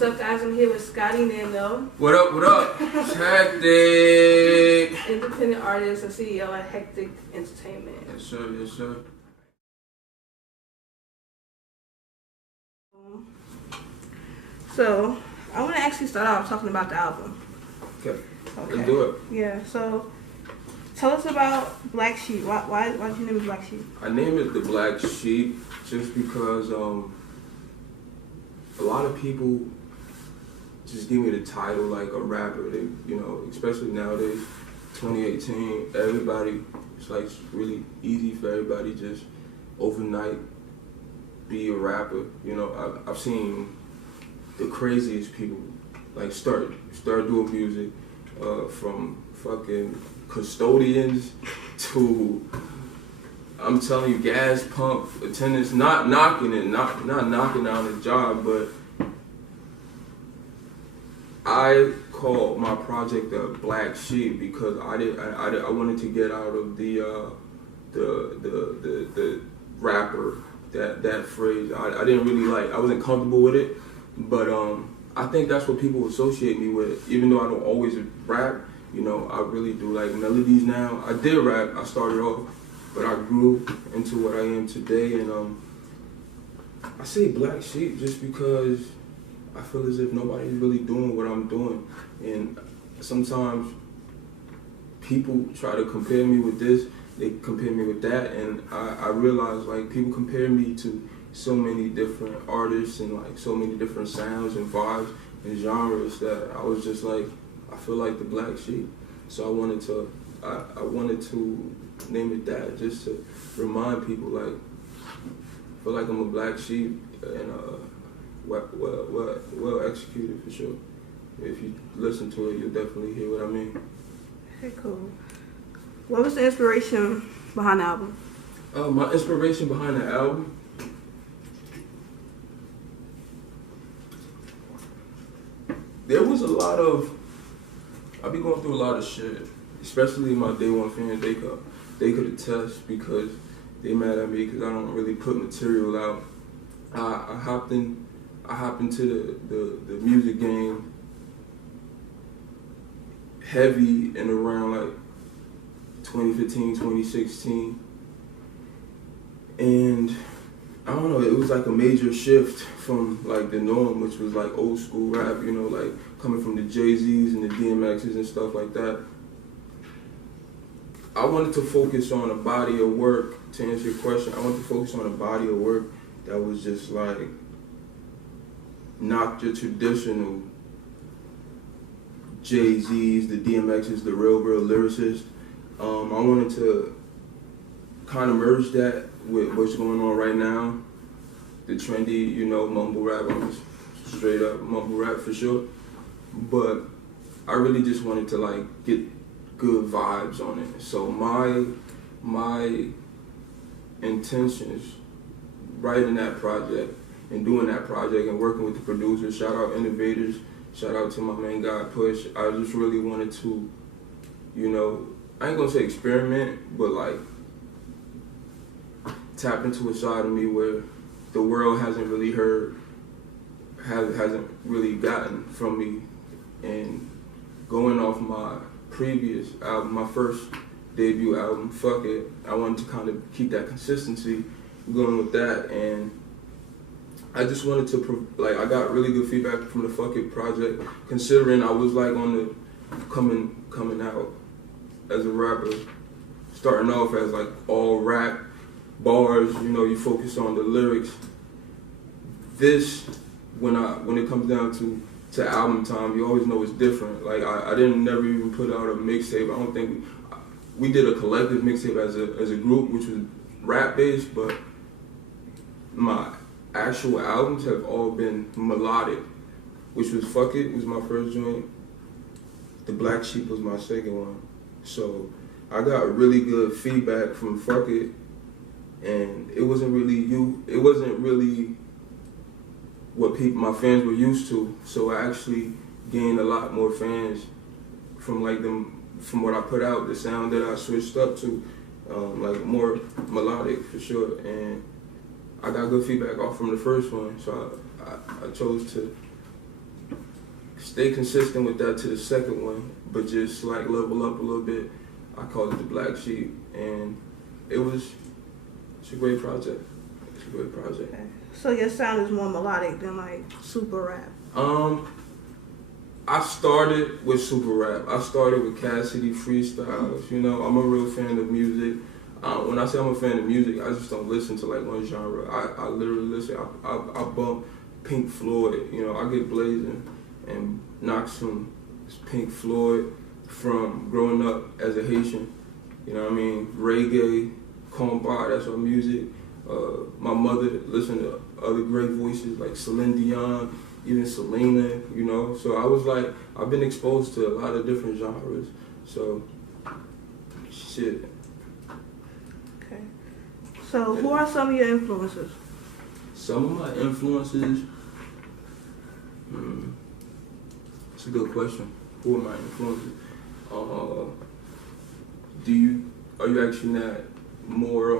What's up, guys? I'm here with Scotty Nando. What up, what up? Hectic. Independent artist and CEO at Hectic Entertainment. Yes, sir, yes, sir. So, I want to actually start off talking about the album. Okay. Let's do it. Yeah, so tell us about Black Sheep. Why did you name it Black Sheep? I named it the Black Sheep just because a lot of people just give me the title like a rapper. They, especially nowadays, 2018, everybody, it's like really easy for everybody just overnight be a rapper. I've seen the craziest people like start doing music, from fucking custodians to, I'm telling you, gas pump attendants, not knocking knocking down the job, but I call my project the Black Sheep because I wanted to get out of the rapper, that phrase. I didn't really like, I wasn't comfortable with it, but I think that's what people associate me with. Even though I don't always rap, I really do like melodies now. I did rap, I started off, but I grew into what I am today, and I say Black Sheep just because I feel as if nobody's really doing what I'm doing. And sometimes people try to compare me with this, they compare me with that, and I realize like people compare me to so many different artists and like so many different sounds and vibes and genres that I was just like, I feel like the Black Sheep. So I wanted to name it that, just to remind people like, I feel like I'm a black sheep and well executed for sure. If you listen to it, you'll definitely hear what I mean. Okay, cool. What was the inspiration behind the album? My inspiration behind the album? There was a lot of, I be going through a lot of shit, especially my day one fans. They could attest because they mad at me because I don't really put material out. I hopped into the music game heavy in around like 2015, 2016. And I don't know, it was like a major shift from like the norm, which was like old school rap, like coming from the Jay-Z's and the DMX's and stuff like that. I wanted to focus on a body of work, to answer your question, I wanted to focus on a body of work that was just like, not your traditional Jay-Z's, the DMX's, the real lyricists. I wanted to kind of merge that with what's going on right now, the trendy, mumble rap. I'm just straight up mumble rap for sure. But I really just wanted to like get good vibes on it. So my intentions writing that project and doing that project and working with the producers, shout out Innovators, shout out to my main guy Push. I just really wanted to, I ain't gonna say experiment, but like tap into a side of me where the world hasn't really heard, hasn't really gotten from me. And going off my previous album, my first debut album, Fuck It, I wanted to kind of keep that consistency going with that, and I just wanted to, I got really good feedback from the Fuck It project, considering I was like on the coming out as a rapper, starting off as like all rap, bars, you focus on the lyrics. This, when it comes down to album time, you always know it's different. Like I didn't never even put out a mixtape. I don't think we did a collective mixtape as a group, which was rap based, but my actual albums have all been melodic, which was Fuck It was my first joint. The Black Sheep was my second one. So I got really good feedback from Fuck It, and it wasn't really what my fans were used to. So I actually gained a lot more fans from from what I put out, the sound that I switched up to, like more melodic for sure. And I got good feedback off from the first one, so I chose to stay consistent with that to the second one, but just like level up a little bit. I called it the Black Sheep, and it's a great project. It's a great project. Okay. So your sound is more melodic than like super rap. I started with super rap. I started with Cassidy freestyles. You know, I'm a real fan of music. When I say I'm a fan of music, I just don't listen to like one genre. I literally listen. I bump Pink Floyd. You know, I get blazing and knock some Pink Floyd from growing up as a Haitian. You know what I mean? Reggae, combat, that's our music. My mother listened to other great voices like Celine Dion, even Selena, you know. So I was like, I've been exposed to a lot of different genres. So, shit. Okay. So who are some of your influences? Some of my influences, it's a good question. Who are my influences? Are you actually not more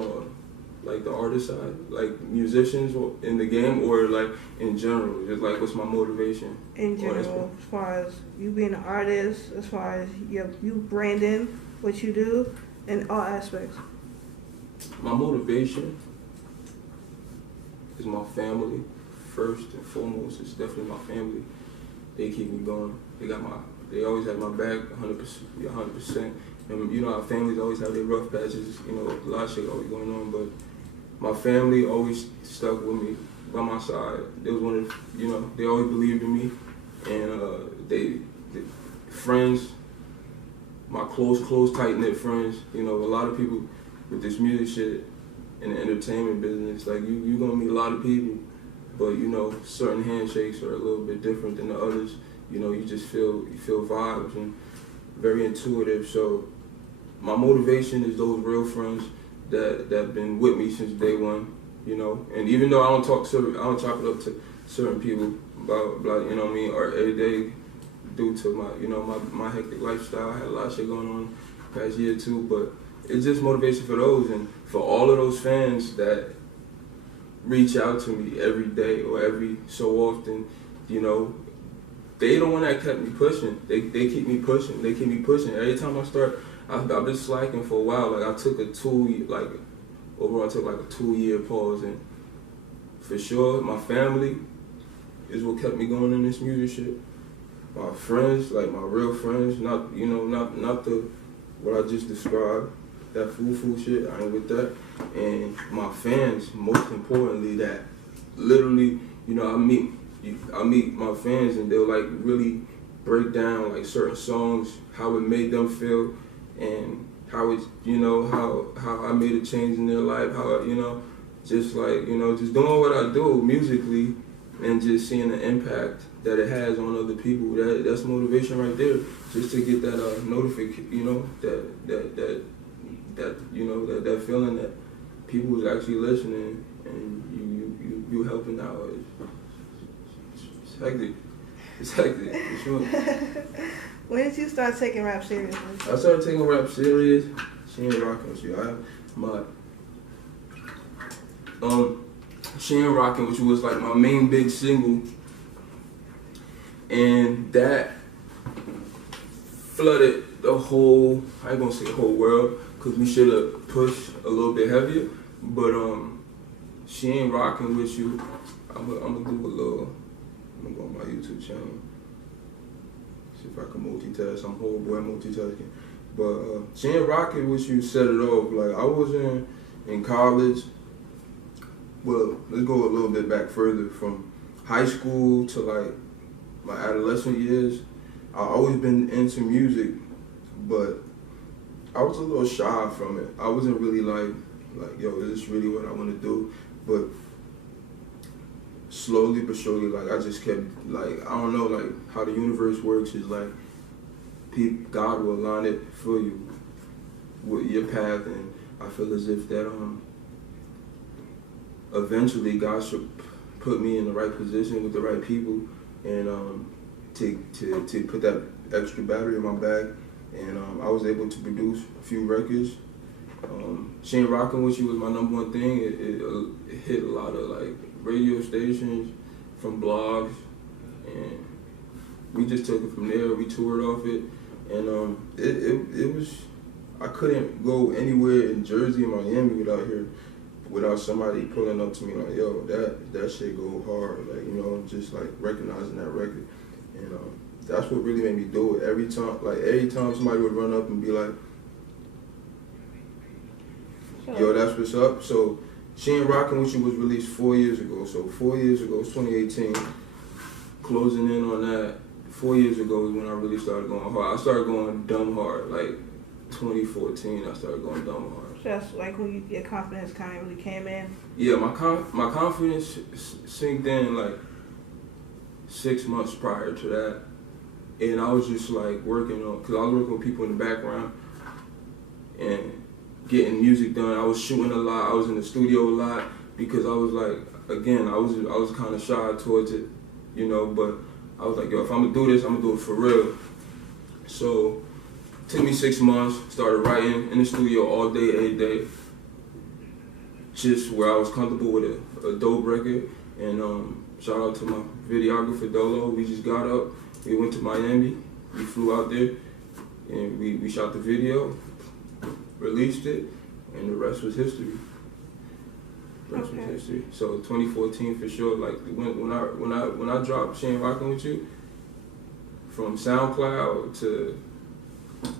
like the artist side, like musicians in the game, or like in general, just like what's my motivation? In general, as far as you being an artist, as far as you branding what you do, in all aspects. My motivation is my family. First and foremost, it's definitely my family. They keep me going. They always have my back, 100%. And you know, our families always have their rough patches. You know, a lot of shit always going on, but my family always stuck with me by my side. They was one of, you know, they always believed in me, and they friends, my close, tight-knit friends. You know, a lot of people with this music shit in the entertainment business, like you're gonna meet a lot of people, but you know, certain handshakes are a little bit different than the others. You know, you feel vibes and very intuitive. So my motivation is those real friends that have been with me since day one. You know, and even though I don't chop it up to certain people about you know what I mean, or every day due to my hectic lifestyle. I had a lot of shit going on the past year or two, but it's just motivation for those and for all of those fans that reach out to me every day or every so often. You know, they the one that kept me pushing. They keep me pushing. They keep me pushing. Every time I start, I've been slacking for a while. Like I took overall I took like a 2-year pause, and for sure my family is what kept me going in this music shit. My friends, like my real friends, not the what I just described, that foo shit. I ain't with that. And my fans, most importantly, that literally, you know, I meet my fans and they'll like really break down like certain songs, how it made them feel, and how it, you know, how I made a change in their life, how, you know, just like, you know, just doing what I do musically and just seeing the impact that it has on other people. That's motivation right there, just to get that notification, you know, that you know, that feeling that people is actually listening and you helping out. It's hectic. It's hectic, for sure. When did you start taking rap seriously? I started taking rap serious. She ain't rocking with you. She ain't rocking, which was like my main big single, and that flooded the whole, I ain't gonna say the whole world, cause we should have pushed a little bit heavier, but She Ain't Rocking With You, I'm gonna go on my YouTube channel, see if I can multitask. I'm horrible at multitasking, but She Ain't Rocking With You set it off. Like I was in college. Well, let's go a little bit back further, from high school to like my adolescent years. I've always been into music, but I was a little shy from it. I wasn't really like, yo, is this really what I want to do? But slowly but surely, like I just kept, like, I don't know, like how the universe works is like, God will align it for you with your path, and I feel as if that eventually God should put me in the right position with the right people, and to put that extra battery in my bag, and I was able to produce a few records. She Ain't Rockin' With You was my #1 thing. It hit a lot of like radio stations, from blogs, and we just took it from there. We toured off it, and it was. I couldn't go anywhere in Jersey and Miami without somebody pulling up to me like, yo, that shit go hard, like, you know, just like recognizing that record, and that's what really made me do it. Every time somebody would run up and be like, yo, that's what's up. So She Ain't Rockin' With You was released 4 years ago. So 4 years ago, it's 2018. Closing in on that, 4 years ago is when I really started going hard. I started going dumb hard, like 2014. I started going dumb hard. So that's like when your confidence kind of really came in. Yeah, my confidence sinked in like 6 months prior to that, and I was just like working on, cause I was working with people in the background and getting music done. I was shooting a lot. I was in the studio a lot because I was like, again, I was kind of shy towards it, you know. But I was like, yo, if I'm gonna do this, I'm gonna do it for real. So it took me 6 months. Started writing in the studio all day, every day, just where I was comfortable with a dope record. And shout out to my videographer Dolo. We just got up. We went to Miami. We flew out there, and we shot the video. Released it, and the rest was history. Was history. So 2014 for sure. Like when I dropped She Ain't Rockin' With You from SoundCloud to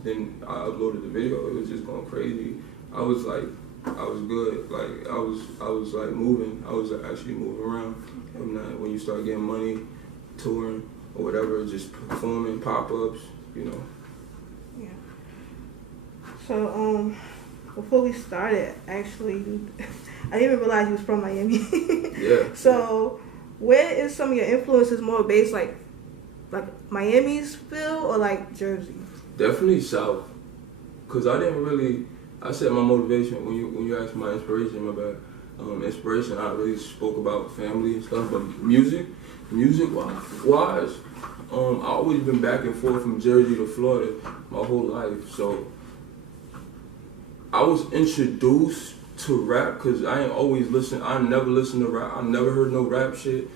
then I uploaded the video. It was just going crazy. I was good. Like I was like moving. I was actually moving around. From that, when you start getting money, touring or whatever, just performing pop-ups, you know. Yeah. So, before we started, actually, I didn't even realize you was from Miami. Yeah. So, where is some of your influences more based, like Miami's feel or like Jersey? Definitely South, cause I said my motivation when you asked my inspiration, my bad. Inspiration, I really spoke about family and stuff, but music wise, I always been back and forth from Jersey to Florida my whole life, so I was introduced to rap because I never listened to rap. I never heard no rap shit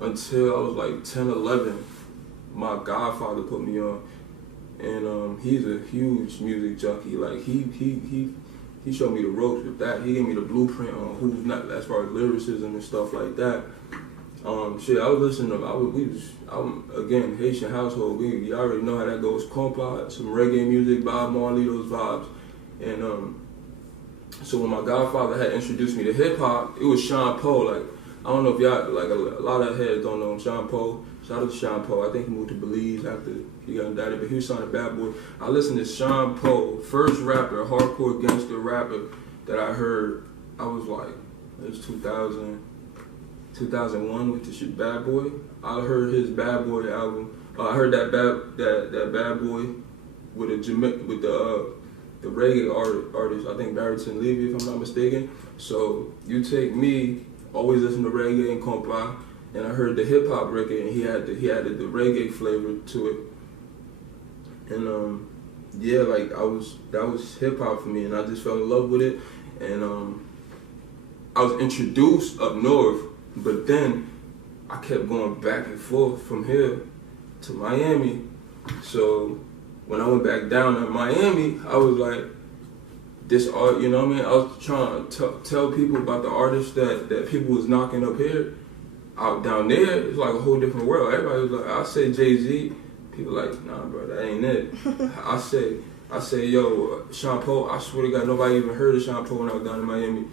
until I was like 10, 11. My godfather put me on, and he's a huge music junkie. Like he showed me the ropes with that. He gave me the blueprint on who's not, as far as lyricism and stuff like that. I was listening to, again, Haitian household. You already know how that goes. Compa, some reggae music, Bob Marley, those vibes. And so when my godfather had introduced me to hip hop, it was Sean Paul. Like, I don't know if y'all, like a lot of heads don't know him. Sean Paul, shout out to Sean Paul. I think he moved to Belize after he got indicted, but he was signed Bad Boy. I listened to Sean Paul, first rapper, hardcore gangster rapper that I heard. I was like, it was 2001 with the shit Bad Boy. I heard his Bad Boy album. I heard that Bad Boy with the reggae artist, I think Barrington Levy, if I'm not mistaken. So you take me, always listen to reggae and compa, and I heard the hip hop record, and he added the reggae flavor to it. And yeah, like that was hip hop for me, and I just fell in love with it. And I was introduced up north, but then I kept going back and forth from here to Miami. So when I went back down to Miami, I was like, this art, you know what I mean? I was trying to tell people about the artists that people was knocking up here. Out down there, it's like a whole different world. Everybody was like, I say Jay-Z, people like, nah, bro, that ain't it. I say, yo, Sean Paul, I swear to God, nobody even heard of Sean Paul when I was down in Miami.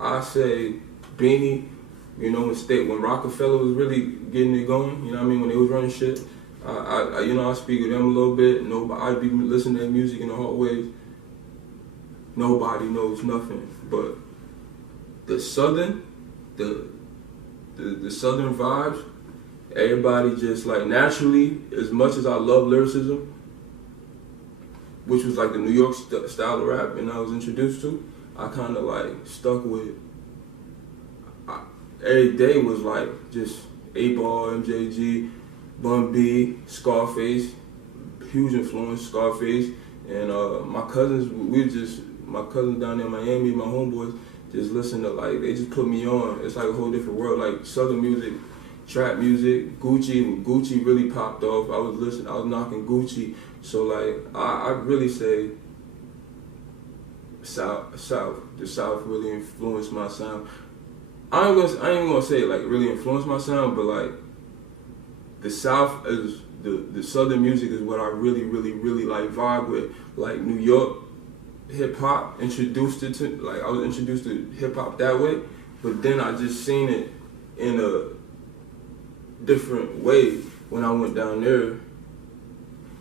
I say Beanie, you know, when Rockefeller was really getting it going, you know what I mean, when they was running shit. I speak with them a little bit. I'd be listening to their music in the hallways. Nobody knows nothing, but the southern vibes, everybody just like naturally, as much as I love lyricism, which was like the New York style of rap and I was introduced to, I kind of like stuck with, every day was like just 8-Ball, MJG, Bun B, Scarface, huge influence, Scarface, and my cousins down there in Miami, my homeboys, just listen to, like, they just put me on. It's like a whole different world. Like, Southern music trap music. Gucci really popped off. I was knocking Gucci. So like I really say the South really influenced my sound. I ain't even gonna say like really influenced my sound, but like the South is the Southern music is what I really like vibe with. Like New York hip hop introduced it to, like I was introduced to hip hop that way, but then I just seen it in a different way when I went down there,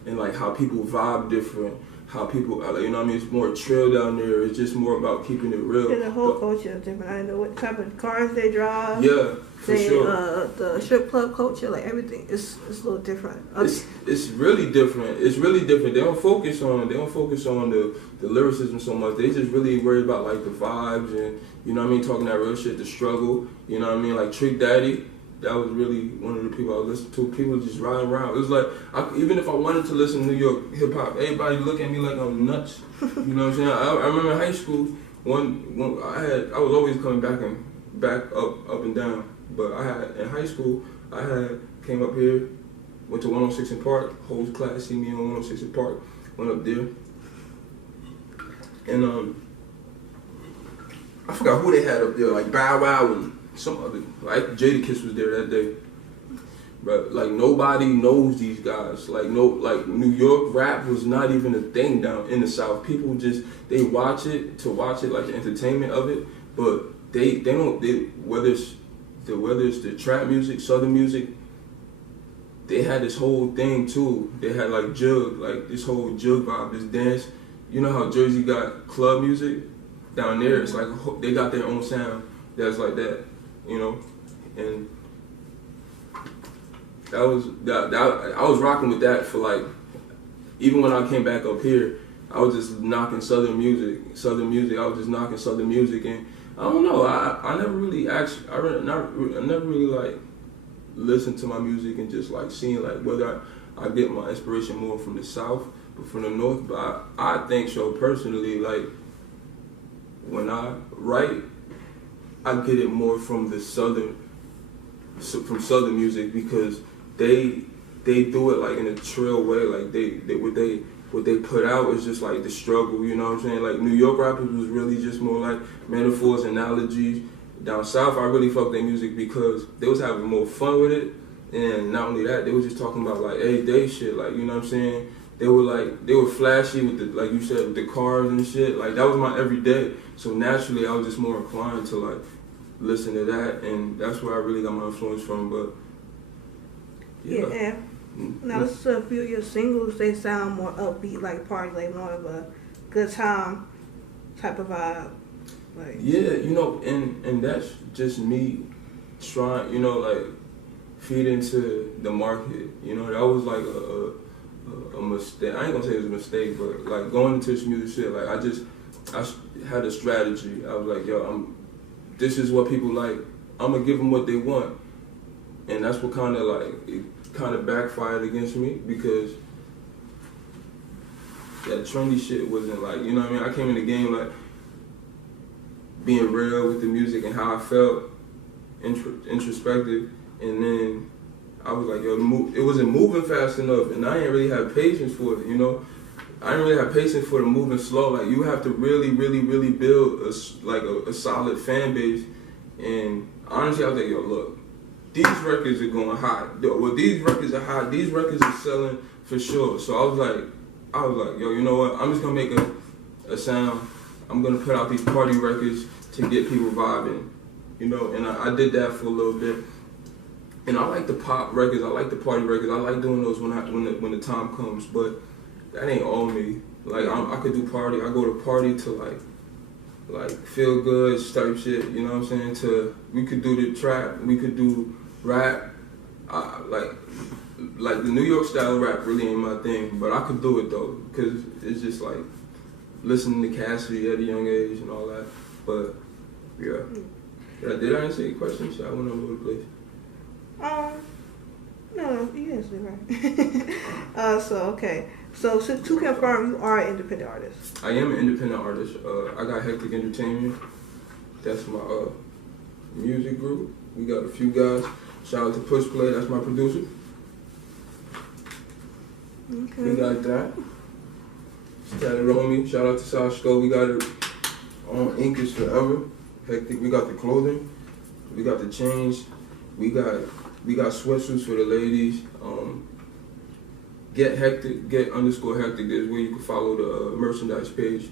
and like how people vibe different, how people, you know what I mean, it's more chill down there. It's just more about keeping it real. Yeah, the whole culture is different. I know what type of cars they drive. Yeah, for sure. The strip club culture, like everything, it's a little different. It's really different. It's really different. They don't focus on the lyricism so much. They just really worry about like the vibes and, you know what I mean, talking that real shit, the struggle. You know what I mean, like Trick Daddy. That was really one of the people I listened to. People just riding around. It was like, even if I wanted to listen to New York hip hop, everybody look at me like I'm nuts. You know what I'm saying? I remember in high school, when I was always coming back up and down. But in high school, came up here, went to 106 in Park. Whole class see me on 106 in Park. Went up there, and I forgot who they had up there, like Bow Wow and some other, like Jadakiss was there that day. But like nobody knows these guys. Like New York rap was not even a thing down in the South. People they watch it like the entertainment of it, but they don't whether it's the trap music, Southern music, they had this whole thing too. They had like jug, like this whole jug vibe, this dance. You know how Jersey got club music? Down there, it's like they got their own sound that's like that, you know? And I was rocking with that for like, even when I came back up here, I was just knocking Southern music. I was just knocking Southern music, and I don't know. I never really like listened to my music and just like seeing like whether I get my inspiration more from the South or from the North. But I think so personally. Like when I write, I get it more from the Southern music because they do it like in a trill way. Like what they put out is just like the struggle, you know what I'm saying? Like New York rappers was really just more like metaphors, analogies. Down south, I really fuck their music because they was having more fun with it, and not only that, they was just talking about like everyday shit, like, you know what I'm saying? They were flashy with the, like you said, with the cars and shit. Like that was my everyday. So naturally, I was just more inclined to like listen to that, and that's where I really got my influence from. But yeah. Now listen to a few of your singles. They sound more upbeat, like party, like more of a good time type of vibe. Like yeah, you know, and that's just me trying, you know, like feed into the market. You know, that was like a mistake. I ain't gonna say it was a mistake, but like going into this music shit, like I had a strategy. I was like, yo, this is what people like. I'm gonna give them what they want, and that's what kind of backfired against me because that trendy shit wasn't like, you know what I mean? I came in the game like being real with the music and how I felt, introspective, and then I was like, yo, it wasn't moving fast enough, and I ain't really have patience for it, you know? I didn't really have patience for the moving slow. Like, you have to really build a solid fan base, and honestly, I was like, yo, look, these records are going hot. Well, these records are hot. These records are selling for sure. So I was like, yo, you know what? I'm just gonna make a sound. I'm gonna put out these party records to get people vibing, you know. And I did that for a little bit. And I like the pop records. I like the party records. I like doing those when the time comes. But that ain't all me. Like I could do party. I go to party to like feel good type shit. You know what I'm saying? We could do the trap. We could do rap. Like the New York style rap really ain't my thing, but I could do it though, because it's just like listening to Cassidy at a young age and all that. But yeah, did I answer your question? So I went all over the place. No, you answered right. Okay. So to confirm, you are an independent artist. I am an independent artist. I got Hectic Entertainment. That's my music group. We got a few guys. Shout out to Push Play, that's my producer. Okay. We got that. Tatted on me. Shout out to Sashko. We got it on Ink is Forever. Hectic. We got the clothing. We got the chains. We got sweatsuits for the ladies. Get Hectic. Get _Hectic. There's where you can follow the merchandise page.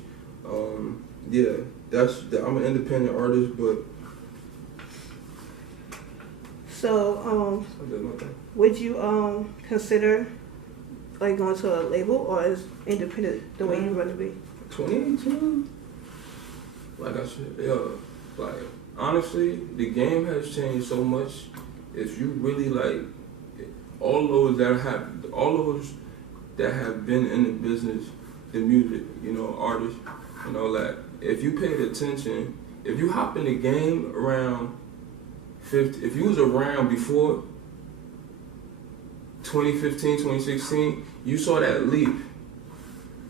Yeah, I'm an independent artist, but. So, would you consider like going to a label, or is independent the way you want to be? 2018, like I said, like honestly, the game has changed so much. If you really like all those that have been in the business, the music, artists, like if you paid attention, if you hop in the game around 50, if you was around before 2015, 2016, you saw that leap,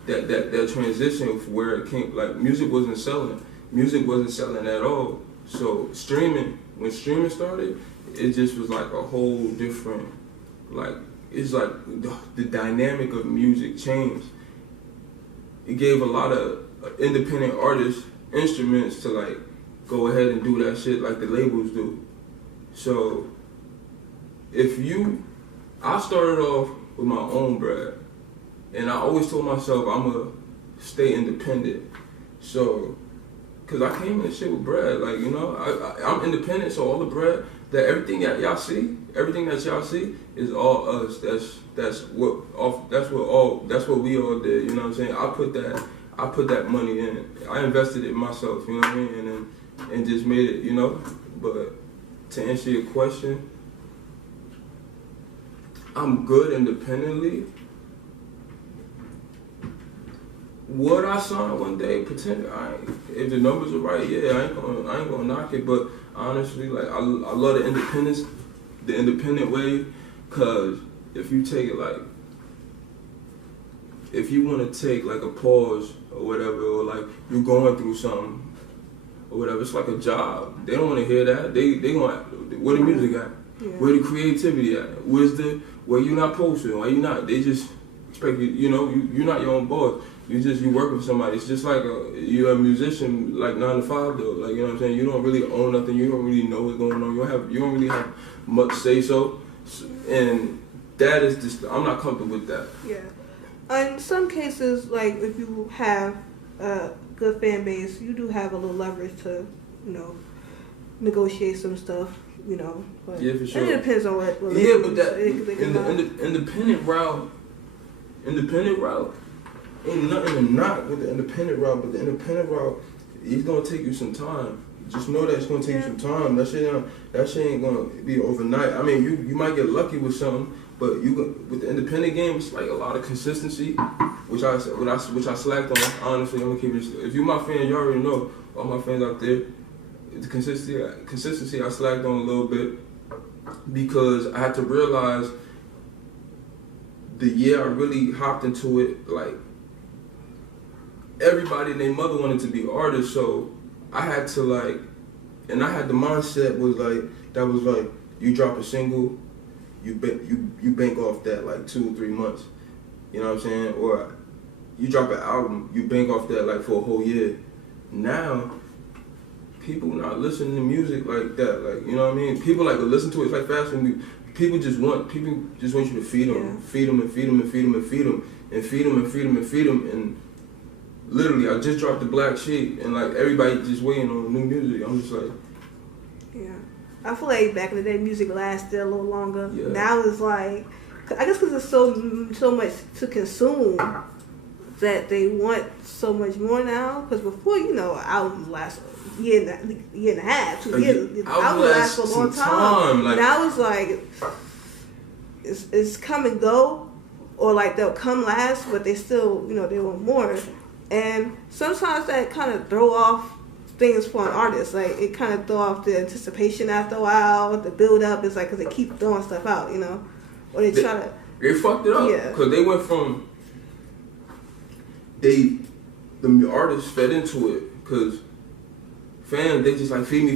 that transition where it came, like music wasn't selling at all. So when streaming started, it just was like a whole different, like, it's like the dynamic of music changed. It gave a lot of independent artists instruments to like go ahead and do that shit like the labels do. So I started off with my own bread, and I always told myself I'm gonna stay independent. So, cause I came in this shit with bread, like I'm independent. So all the bread, everything that y'all see is all us. That's what we all did. You know what I'm saying? I put that money in. I invested it in myself. You know what I mean? And just made it. But to answer your question, I'm good independently. Would I sign one day? Pretend if the numbers are right, yeah, I ain't gonna knock it. But honestly, like I love the independent way, cause if you take it like, if you want to take like a pause or whatever, or like you're going through something or whatever, it's like a job. They don't want to hear that. They gonna, where the music at? Yeah. Where the creativity at? Where you not posting? Why you not? They just expect you. You're not your own boss. You work with somebody. It's just like you're a musician, like 9 to 5 though. Like, you know what I'm saying? You don't really own nothing. You don't really know what's going on. You don't really have much say so. And that is just, I'm not comfortable with that. Yeah. In some cases, like if you have a good fan base, you do have a little leverage to, negotiate some stuff. But yeah, for sure. It depends on what yeah, but that in the independent route, ain't nothing to knock with the independent route, but the independent route, it's gonna take you some time. Just know that it's gonna take you some time. That shit ain't gonna be overnight. I mean, you might get lucky with something, but with the independent game, it's like a lot of consistency, which I slacked on. Honestly, I'm gonna keep it. If you my fan, you already know. All my fans out there, the consistency I slacked on a little bit because I had to realize the year I really hopped into it, like everybody and their mother wanted to be artists, so I had to like, and I had the mindset was like you drop a single, you bank off that like 2 or 3 months, you know what I'm saying? Or you drop an album, you bank off that like for a whole year. Now, people not listening to music like that, like, you know what I mean? People like to listen to it, it's like fast food. People just want you to feed them, feed them and feed them and feed them and feed them and feed them and feed them and feed them. And literally, I just dropped the Black Sheep, and like everybody just waiting on new music. I'm just like, yeah. I feel like back in the day, music lasted a little longer. Yeah. Now it's like, I guess because there's so much to consume that they want so much more now. Because before, albums last a year and a half, 2 years. Albums last for a long time. Like, now it's like it's come and go, or like they'll come last, but they still, they want more. And sometimes that kind of throw off things for an artist. Like, it kind of throw off the anticipation after a while, the build up. It's like, because they keep throwing stuff out, or they try to. They fucked it up. Yeah. Because they went from. The artists fed into it. Because fans, they just like feed me.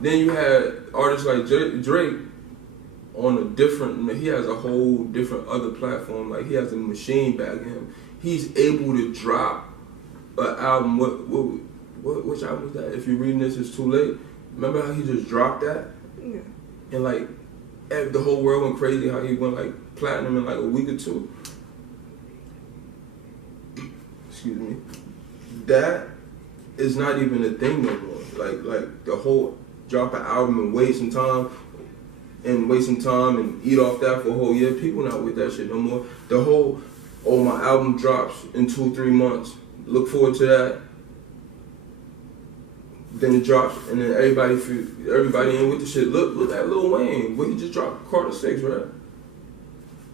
Then you had artists like Drake on a different. He has a whole different other platform. Like he has a machine backing him. He's able to drop an album. Which album was that? If you're reading this, it's too late. Remember how he just dropped that? Yeah. And like the whole world went crazy. How he went like platinum in like a week or two. Excuse me. That is not even a thing no more. Like the whole drop an album and wait some time and eat off that for a whole year. People not with that shit no more. The whole, my album drops in 2-3 months. Look forward to that. Then it drops, and then everybody in with the shit. Look at Lil Wayne. What he just dropped, Carter 6, right?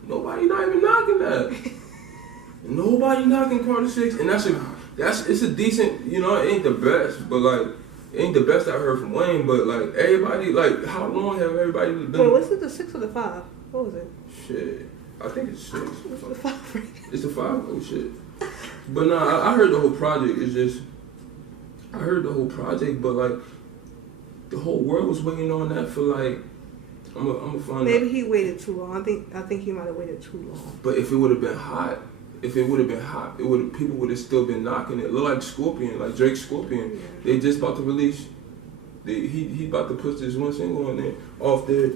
Nobody not even knocking that. Nobody knocking Carter 6, and it's a decent, it ain't the best, but like it ain't the best I heard from Wayne, but like everybody, like how long have everybody been? Wait, what's it, the 6 or the 5? What was it? Shit, I think it's 6. It's the 5. It's the 5. Oh shit. But nah, I heard the whole project. I heard the whole project, but like the whole world was waiting on that for like. I'm gonna find Maybe out. he waited too long. I think he might have waited too long. But if it would have been hot. People would have still been knocking it. Look like Scorpion, like Drake's Scorpion. Yeah. They just about to release. He about to push this one single on there off there,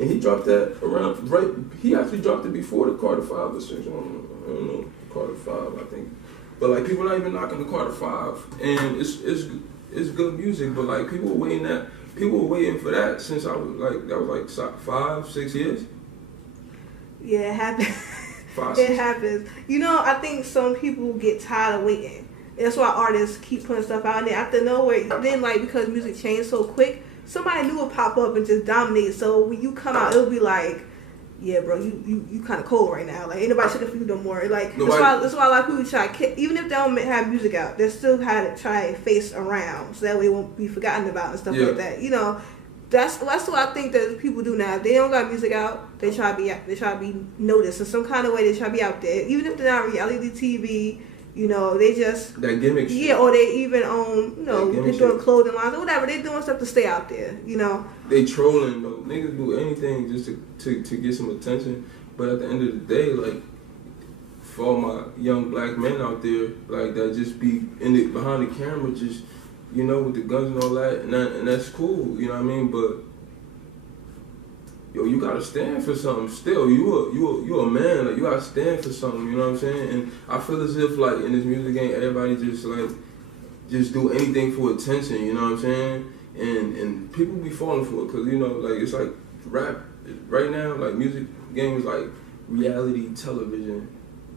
and he dropped that around right. He actually dropped it before the Carter 5 or 6. I don't know, Carter 5, I think. But like people not even knocking the Carter 5, and it's good music. But like people were waiting for that since I was like 5-6 years. Yeah, it happened. It happens. I think some people get tired of waiting. That's why artists keep putting stuff out there after nowhere. Then, like, because music changed so quick, somebody new will pop up and just dominate. So when you come out, it'll be like, yeah, bro, you kind of cold right now. Like, ain't nobody checking for you no more. Like, that's why a lot of people try, even if they don't have music out, they still have to try and face around so that way it won't be forgotten about and stuff like that. That's what I think that people do now. If they don't got music out, they try to be noticed in some kind of way. They try to be out there, even if they're not reality TV. They just that gimmick. Yeah, shit. or they even own. They're doing clothing lines or whatever. They're doing stuff to stay out there. They trolling though. Niggas do anything just to get some attention. But at the end of the day, like for all my young black men out there, like that just be behind the camera, just. With the guns and all that, and that's cool, you know what I mean? But you gotta stand for something. Still, you a man, like you gotta stand for something. You know what I'm saying? And I feel as if like in this music game, everybody just do anything for attention. You know what I'm saying? And people be falling for it because like it's like rap right now. Like music game is like reality television.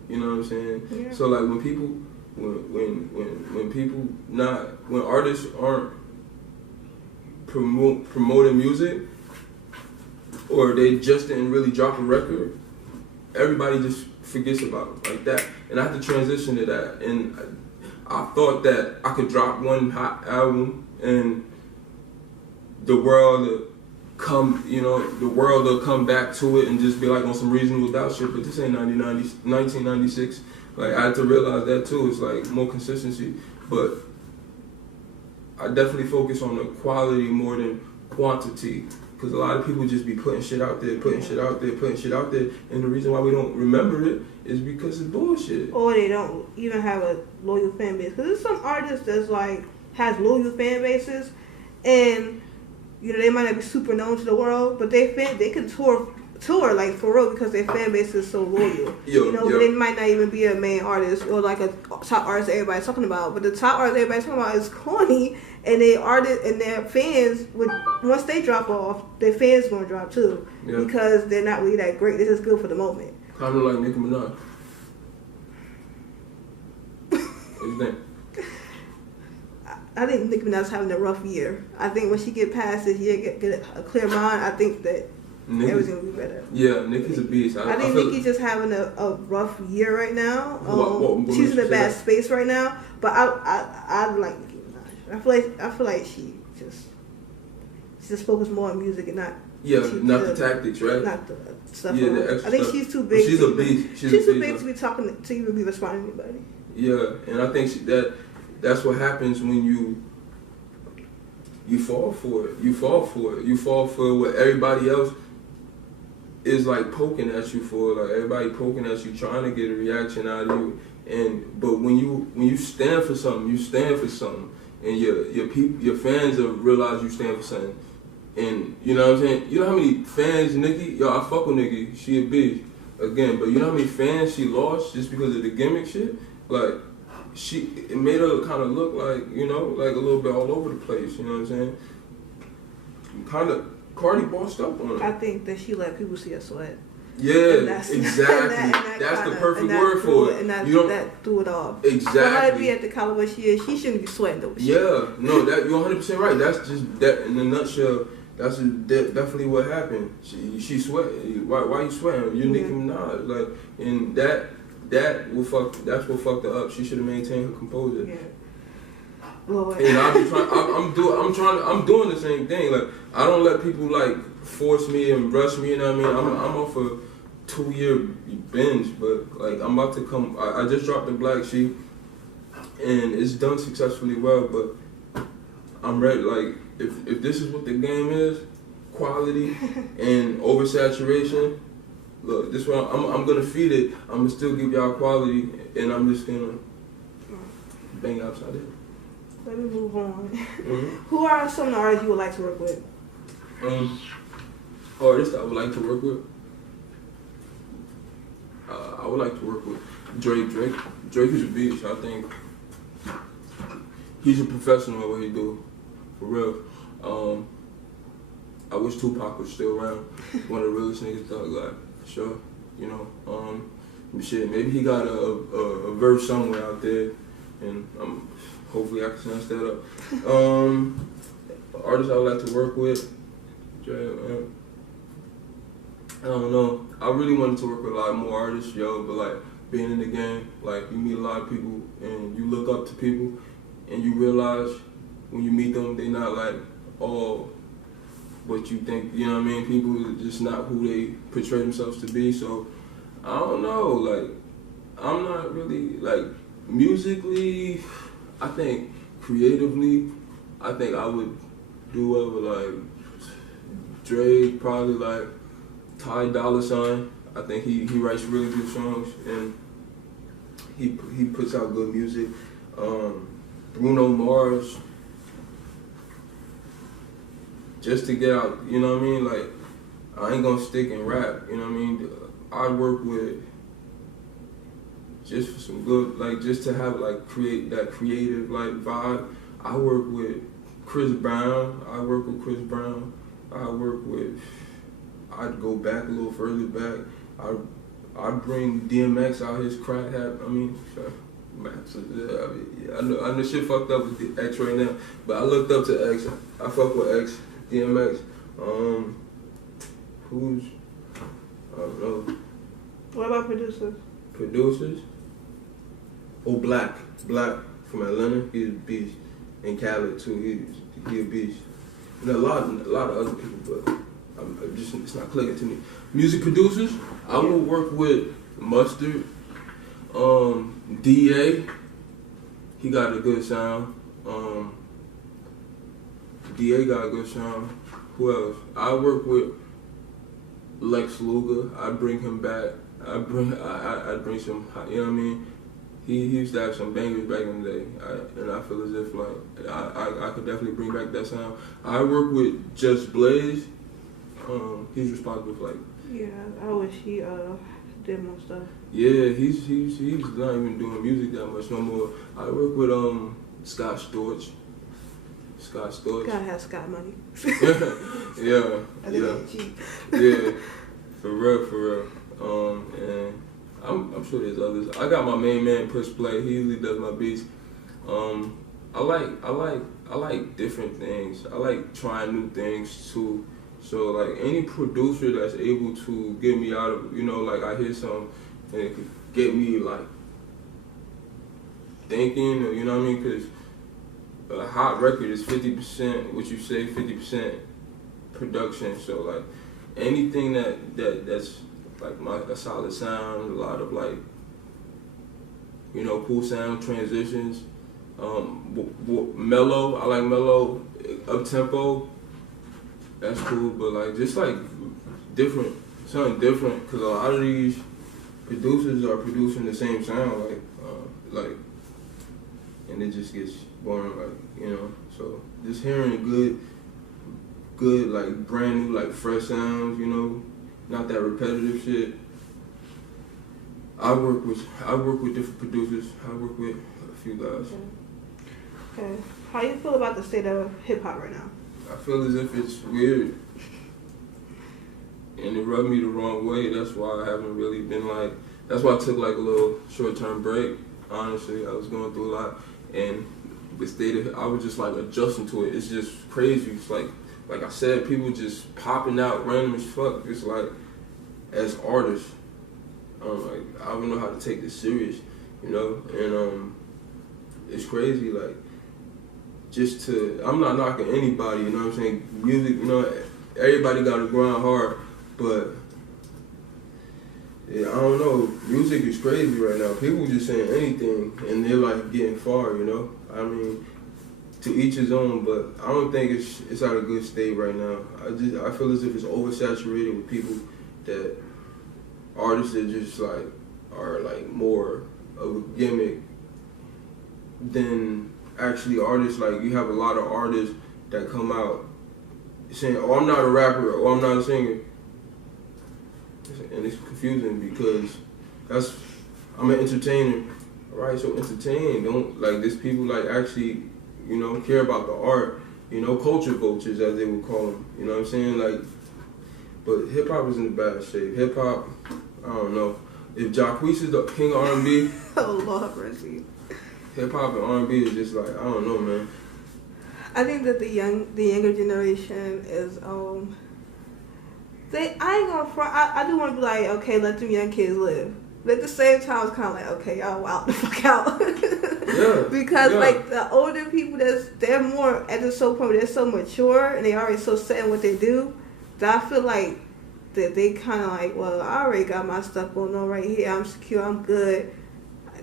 You know what I'm saying? Yeah. So like when people. When artists aren't promoting music or they just didn't really drop a record, everybody just forgets about it like that. And I have to transition to that. And I thought that I could drop one hot album and the world will come back to it and just be like on some reasonable doubt shit. But this ain't 1996. Like, I had to realize that too. It's like more consistency. But I definitely focus on the quality more than quantity. Because a lot of people just be putting shit out there. And the reason why we don't remember it is because it's bullshit. Or they don't even have a loyal fan base. Because there's some artists that's like, has loyal fan bases. And, they might not be super known to the world. But they can tour like for real because their fan base is so loyal. They might not even be a main artist or like a top artist everybody's talking about. But the top artist everybody's talking about is corny, and their fans would once they drop off, their fans gonna drop too because they're not really that great. They're just good for the moment. Kind of like Nicki Minaj. What do you think? I think Nicki Minaj's having a rough year. I think when she get past this year, get a clear mind, I think that. Everything's gonna be better. Yeah, Nicki's a beast. I think Nicki's just having a rough year right now. She's in a bad space right now. But I like Nicki Minaj. I feel like she just focused more on music and not the tactics, right? Not the stuff. Yeah, the extra I think stuff. She's too big. She's a beast. She's too big to be talking to even be responding to anybody. Yeah, and I think that's what happens when you you fall for it. You fall for it. You fall for what everybody else is like poking at you for. Like everybody poking at you, trying to get a reaction out of you. But when you stand for something, you stand for something, and your fans will realize you stand for something. And you know what I'm saying? You know how many fans Nicki? Yo, I fuck with Nicki. She a bitch again. But you know how many fans she lost just because of the gimmick shit? Like it made her kind of look like, you know, like a little bit all over the place. You know what I'm saying? Kind of Cardi bossed up on her. I think that she let people see her sweat. Yeah, exactly. That's the perfect word for it. And that threw it off. Exactly. For her to be at the caliber she is, she shouldn't be sweating though. Yeah, no, that you're 100% right. That's just that in a nutshell. That's definitely what happened. She sweat. Why you sweating? You're Nicki Minaj, like, and that's what fucked her up. She should have maintained her composure. Yeah. Lord. And I'm doing the same thing. Like, I don't let people like force me and rush me. You know what I mean? I'm off a 2-year binge, but like I'm about to come. I just dropped the Black Sheep, and it's done successfully well. But I'm ready. Like, if this is what the game is, quality and oversaturation. Look, this one I'm gonna feed it. I'm gonna still give y'all quality, and I'm just gonna bang outside it. Let me move on. Mm-hmm. Who are some of the artists you would like to work with? Artists I would like to work with. I would like to work with Drake. Drake is a beast. I think he's a professional at what he do, for real. I wish Tupac was still around. One of the realest niggas thug life, for sure. You know, shit. Maybe he got a verse somewhere out there, and hopefully I can snatch that up. Artists I would like to work with. I don't know. I really wanted to work with a lot more artists, but like being in the game, like you meet a lot of people and you look up to people and you realize when you meet them, they're not like all what you think, you know what I mean? People are just not who they portray themselves to be. So I don't know, like I'm not really like musically, I think creatively, I think I would do whatever, like Drake, probably like Ty Dolla $ign. I think he writes really good songs and he puts out good music. Bruno Mars, just to get out, you know what I mean? Like, I ain't gonna stick and rap, you know what I mean? I'd work with just for some good, like just to have like create that creative like vibe. I work with Chris Brown. I'd go back a little further back. I'd bring DMX out his crack hat. I mean, Max. I know shit fucked up with X right now, but I looked up to X. I fuck with X, DMX. Who's? I don't know. What about producers? Producers? Oh, Black from Atlanta. He's a beast. And Khaled too. He a beast. And a lot of other people, but it's not clicking to me. Music producers, I will work with Mustard, DA. He got a good sound. DA got a good sound. Who else? I work with Lex Luger. I bring him back. I bring some. You know what I mean? He used to have some bangers back in the day, and I feel as if like I could definitely bring back that sound. I work with Just Blaze. He's responsible for like. Yeah, I wish he did more stuff. Yeah, he's not even doing music that much no more. I work with Scott Storch. Gotta have Scott money. yeah. Yeah, for real. And I'm sure there's others. I got my main man Push Play. He usually does my beats. I like different things. I like trying new things too. So like any producer that's able to get me out of, like I hear something and it could get me like thinking, or, you know what I mean? Because a hot record is 50% what you say, 50% production. So like anything that's like a solid sound, a lot of like, cool sound transitions, Mellow, I like mellow, up tempo. That's cool, but like just like different, something different, because a lot of these producers are producing the same sound, like, and it just gets boring, like, you know. So just hearing good, like brand new, like fresh sounds, you know, not that repetitive shit. I work with different producers. I work with a few guys. Okay. How you feel about the state of hip hop right now? I feel as if it's weird, and it rubbed me the wrong way. That's why I haven't really been like. That's why I took like a little short-term break. Honestly, I was going through a lot, and the state of, I was just like adjusting to it. It's just crazy. It's like I said, people just popping out random as fuck. It's like, as artists, like I don't know how to take this serious, you know. And it's crazy. Like, just to, I'm not knocking anybody, you know what I'm saying? Music, you know, everybody got to grind hard, but yeah, I don't know. Music is crazy right now. People just saying anything, and they're like getting far, you know. I mean, to each his own, but I don't think it's at a good state right now. I feel as if it's oversaturated with people, that artists that just like are like more of a gimmick than actually artists. Like, you have a lot of artists that come out saying, "Oh, I'm not a rapper," or "I'm not a singer," and it's confusing because I'm an entertainer. All right, so entertain. Don't, like, there's people like actually, you know, care about the art, you know, culture vultures as they would call them. You know what I'm saying? Like, but hip hop is in a bad shape. Hip hop, I don't know. If Jacquees is the king of R&B, oh Lord mercy. Hip hop and R&B is just like, I don't know, man. I think that the younger generation is I ain't gonna front. I do want to be like, okay, let them young kids live. But at the same time, it's kind of like, okay, y'all wild the fuck out. Yeah. Because like the older people, they're more at the so point, they're so mature and they already so set in what they do, that I feel like that they kind of like, well, I already got my stuff going on right here. I'm secure. I'm good.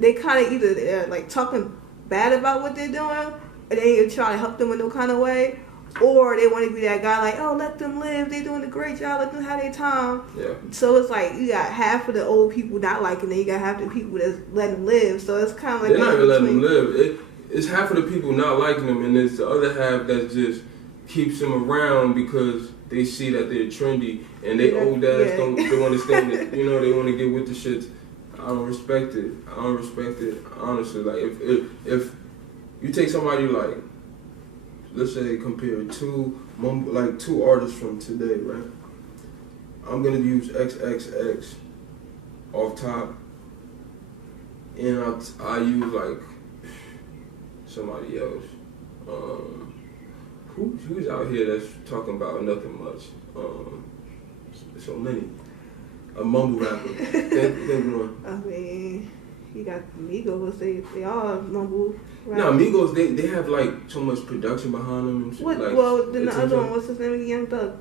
They kind of either they're like talking bad about what they're doing, and they ain't trying to help them in no kind of way, or they want to be that guy like, oh, let them live. They doing a great job. Let them have their time. Yeah. So it's like you got half of the old people not liking it. You got half the people that's letting them live. So it's kind of like they're not even letting them live. It's half of the people not liking them, and it's the other half that just keeps them around because they see that they're trendy, and they old dads don't understand it. You know, they want to get with the shit. I don't respect it. Honestly. Like, if you take somebody like, let's say, compare two artists from today, right? I'm gonna use XXX off top, and I use like somebody else. Who's out here that's talking about nothing much? So many. A mumble rapper. Think one. I mean, you got Migos. They all mumble rappers. No, Migos, they have like so much production behind them and shit. What? Like, well, then the other one, what's his name? Young Thug.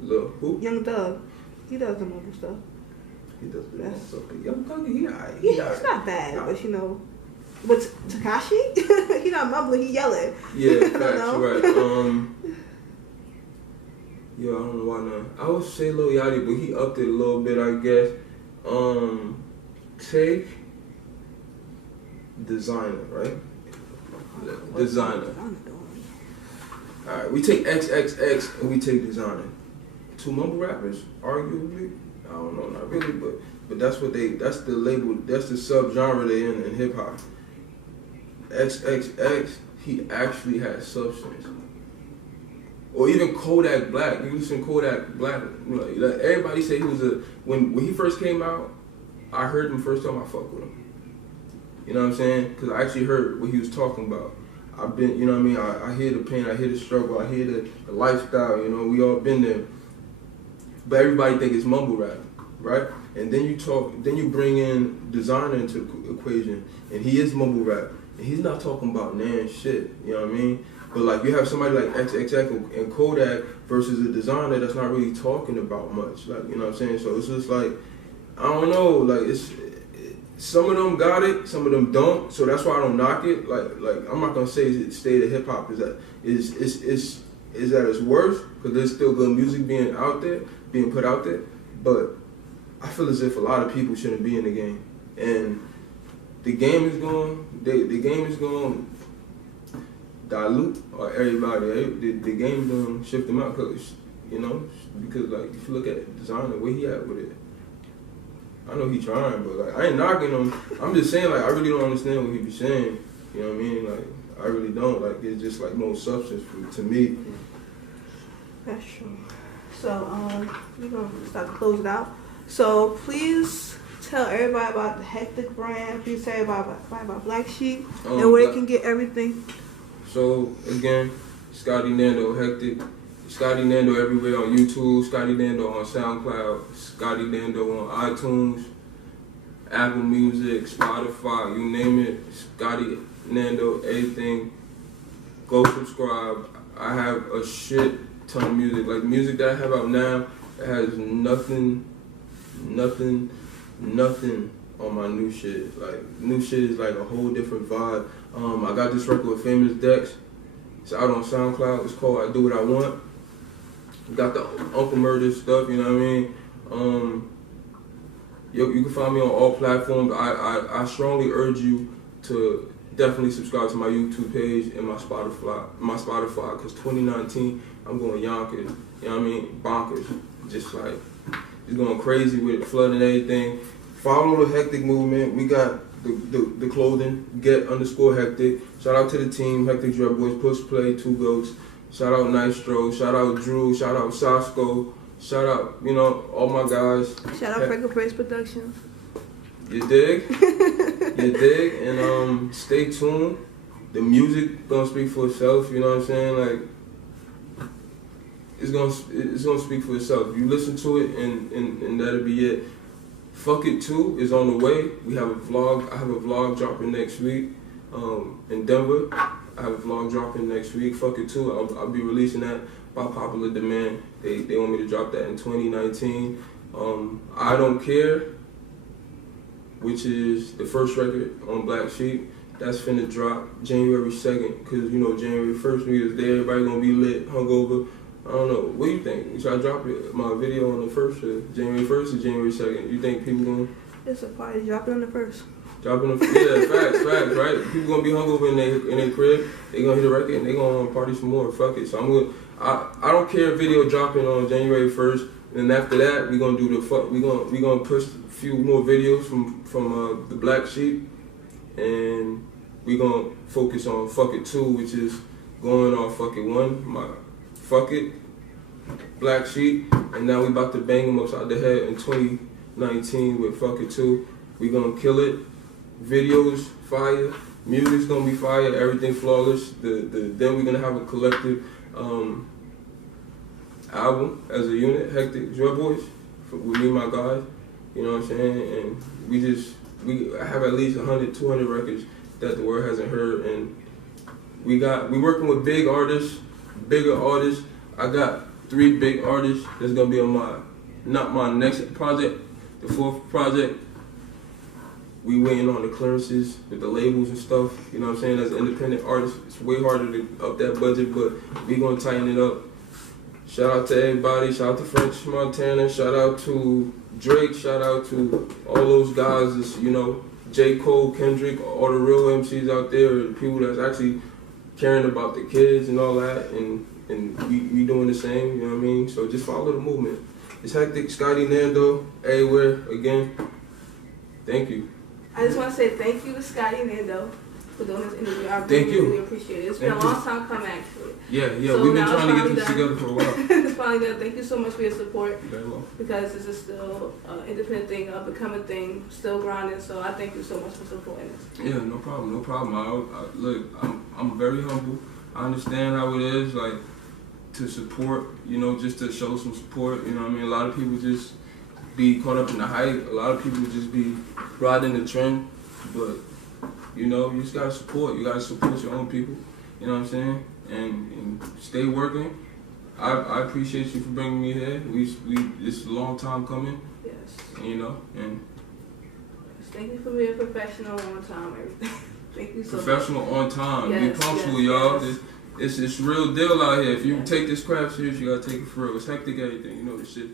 Who? Young Thug. He does the mumble stuff. He does the mumble stuff. Young Thug, he's not bad, but you know. But Tekashi, he not mumbling, he yelling. Yeah, facts, right. Yeah, I don't know why not. I would say Lil Yachty, but he upped it a little bit, I guess. Take Designer, right? Designer. Alright, we take XXX and we take Designer. Two mumble rappers, arguably. I don't know, not really, but that's the label, that's the subgenre they in hip hop. XXX, he actually had substance. Or even Kodak Black. You listen to Kodak Black, you know, like everybody say he was when he first came out, I heard him first time, I fucked with him. You know what I'm saying? Because I actually heard what he was talking about. I've been, you know what I mean? I hear the pain, I hear the struggle, I hear the lifestyle, you know, we all been there. But everybody think it's mumble rap, right? And then you bring in Designer into the equation, and he is mumble rap. And he's not talking about nan shit, you know what I mean? But like, you have somebody like XXX and Kodak versus a Designer that's not really talking about much, like, you know what I'm saying? So it's just like, I don't know, like, some of them got it, some of them don't. So that's why I don't knock it. Like I'm not gonna say the state of hip hop is at its worst, because there's still good music being put out there. But I feel as if a lot of people shouldn't be in the game, and the game is going. The game is going to dilute everybody. The game is going to shift them out, because like if you look at the designer, where he at with it. I know he trying, but like I ain't knocking him. I'm just saying, like, I really don't understand what he be saying. You know what I mean? Like, I really don't. Like, it's just like no substance to me. That's true. So we're gonna start to close it out. So please tell everybody about the Hectic brand. Please tell everybody about Black Sheep and where they can get everything. So again, Scotty Nando, Hectic. Scotty Nando everywhere on YouTube, Scotty Nando on SoundCloud, Scotty Nando on iTunes, Apple Music, Spotify, you name it, Scotty Nando, everything. Go subscribe. I have a shit ton of music. Like, music that I have out now, it has nothing on my new shit. Like, new shit is like a whole different vibe. I got this record with Famous Dex. It's out on SoundCloud. It's called I Do What I Want. Got the Uncle Murder stuff, you know what I mean? You can find me on all platforms. I strongly urge you to definitely subscribe to my YouTube page and my Spotify, because 2019, I'm going Yonkers, you know what I mean? Bonkers. Just like, it's going crazy with flooding and everything. Follow the Hectic movement. We got the clothing, get_Hectic. Shout out to the team, Hectic Dread Boys, Push Play, Two Goats. Shout out Nitro, shout out Drew, shout out Sasco, shout out, all my guys. Shout out Freckle Praise Productions. You dig? You dig? And stay tuned. The music gonna speak for itself, you know what I'm saying? Like, it's gonna speak for itself. You listen to it and that'll be it. Fuck It 2 is on the way. We have a vlog. I have a vlog dropping next week in Denver. I have a vlog dropping next week. Fuck It 2. I'll be releasing that by popular demand. They want me to drop that in 2019. I Don't Care, which is the first record on Black Sheep. That's finna drop January 2nd, because January 1st, New Year's Day, everybody gonna be lit, hungover. I don't know. What do you think? Should I drop my video on the 1st, January 1st or January 2nd? You think people gonna? It's a party. Drop it on the 1st. Dropping facts, right? People gonna be hungover in their crib. They gonna hit a record and they gonna party some more. Fuck it. So I don't care if video dropping on January 1st, and after that we gonna do we gonna push a few more videos from the Black Sheep, and we gonna focus on Fuck It 2, which is going on Fuck It 1, my Fuck It, Black Sheep, and now we about to bang them upside the head in 2019 with Fuck It 2. We gonna kill it. Videos fire, music's gonna be fire, everything flawless. Then we're gonna have a collective album as a unit, Hectic Dread Boys, with me and my guys. You know what I'm saying? And we have at least 100, 200 records that the world hasn't heard, and we working with bigger artists. I got 3 big artists that's gonna be on not my next project, the 4th project. We waiting on the clearances with the labels and stuff. You know what I'm saying? As an independent artist, it's way harder to up that budget, but we gonna tighten it up. Shout out to everybody. Shout out to French Montana. Shout out to Drake. Shout out to all those guys. That's, J. Cole, Kendrick, all the real MCs out there, the people that's actually caring about the kids and all that, and we doing the same. You know what I mean? So just follow the movement. It's Hectic, Scotty Nando, everywhere. Again, thank you. I just want to say thank you to Scotty Nando for doing this interview. I really appreciate it. It's been a long time coming, actually. Yeah, so we've been trying to get this together for a while. It's finally done. Thank you so much for your support. Very well. Because this is still an independent thing, a becoming thing, still grinding. So I thank you so much for supporting this. Yeah, no problem. Look, I'm very humble. I understand how it is, like, to support, just to show some support. You know what I mean? A lot of people just be caught up in the hype. A lot of people just be riding the trend, but you just gotta support. You gotta support your own people. You know what I'm saying? And stay working. I appreciate you for bringing me here. It's a long time coming. Yes. And Thank you for being professional on time, everything. Thank you so Professional much. on time. Yes, Be punctual, yes, y'all. yes. It's real deal out here. If you take this crap serious, you gotta take it for real. It's hectic, everything. You know this shit.